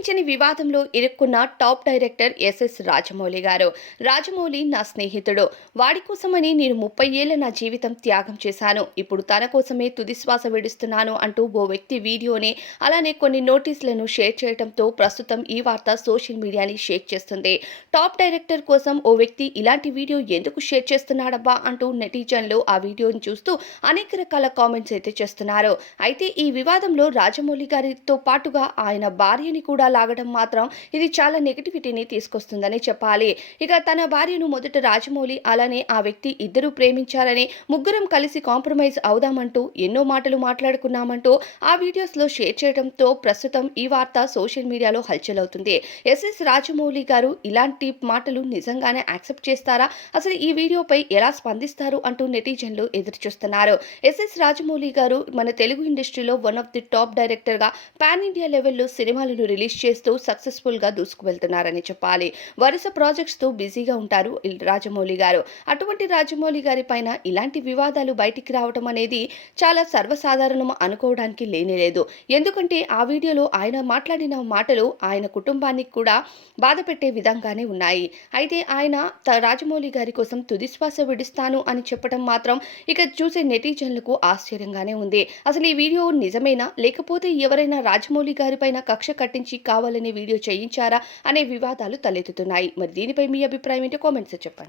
ఊహించని వివాదంలో ఇరుక్కున్న టాప్ డైరెక్టర్ ఎస్ఎస్ రాజమౌళి గారు. రాజమౌళి నా స్నేహితుడు. వాడి కోసమని నేను 30 ఏళ్ల నా జీవితం త్యాగం చేశాను. ఇప్పుడు తన కోసమే తుదిశ్వాస విడుస్తున్నాను అంటూ ఓ వ్యక్తి వీడియోని, అలానే కొన్ని నోటీసులను షేర్ చేయడంతో ప్రస్తుతం ఈ వార్త సోషల్ మీడియాని షేక్ చేస్తుంది. టాప్ డైరెక్టర్ కోసం ఓ వ్యక్తి ఇలాంటి వీడియో ఎందుకు షేర్ చేస్తున్నాడబ్బా అంటూ నెటిజన్లు ఆ వీడియోని చూస్తూ అనేక రకాల కామెంట్స్ అయితే చేస్తున్నారు. అయితే ఈ వివాదంలో రాజమౌళి గారితో పాటుగా ఆయన భార్యని కూడా లాగడం మాత్రం ఇది చాలా నెగటివిటీని తీసుకొస్తుందని చెప్పాలి. ఇక తన భార్యను మొదట రాజమౌళి అలానే ఆ వ్యక్తి ఇద్దరు ప్రేమించారని, ముగ్గురం కలిసి కాంప్రమైజ్ అవుదామంటూ ఎన్నో మాటలు మాట్లాడుకున్నామంటూ ఆ వీడియోస్లో షేర్ చేయడంతో ప్రస్తుతం ఈ వార్త సోషల్ మీడియాలో హల్చల్ అవుతుంది. ఎస్ఎస్ రాజమౌళి గారు ఇలాంటి మాటలు నిజంగానే యాక్సెప్ట్ చేస్తారా? అసలు ఈ వీడియోపై ఎలా స్పందిస్తారు అంటూ నెటిజన్లు ఎదురుచూస్తున్నారు. ఎస్ఎస్ రాజమౌళి గారు మన తెలుగు ఇండస్ట్రీలో one of the top director గా పాన్ ఇండియా లెవెల్లో సినిమాలను రిలీజ్ చేస్తూ సక్సెస్ఫుల్ గా దూసుకు వెళ్తున్నారని చెప్పాలి. వరుస ప్రాజెక్ట్స్ తో బిజీగా ఉంటారు రాజమౌళి గారు. అటువంటి రాజమౌళి గారి పైన ఇలాంటి వివాదాలు బయటికి రావడం అనేది చాలా సర్వసాధారణం అనుకోవడానికి లేనేలేదు. ఎందుకంటే ఆ వీడియోలో ఆయన మాట్లాడిన మాటలు ఆయన కుటుంబానికి కూడా బాధ పెట్టే విధంగానే ఉన్నాయి. అయితే ఆయన రాజమౌళి గారి కోసం తుదిశ్వాస విడుస్తాను అని చెప్పడం మాత్రం ఇక చూసే నెటిజన్లకు ఆశ్చర్యంగానే ఉంది. అసలు ఈ వీడియో నిజమేనా, లేకపోతే ఎవరైనా రాజమౌళి గారిపైన కక్ష కట్టించి కావాలని వీడియో చేయించారా అనే వివాదాలు తలెత్తుతున్నాయి. మరి దీనిపై మీ అభిప్రాయం ఏంటో కామెంట్స్ చెప్పండి.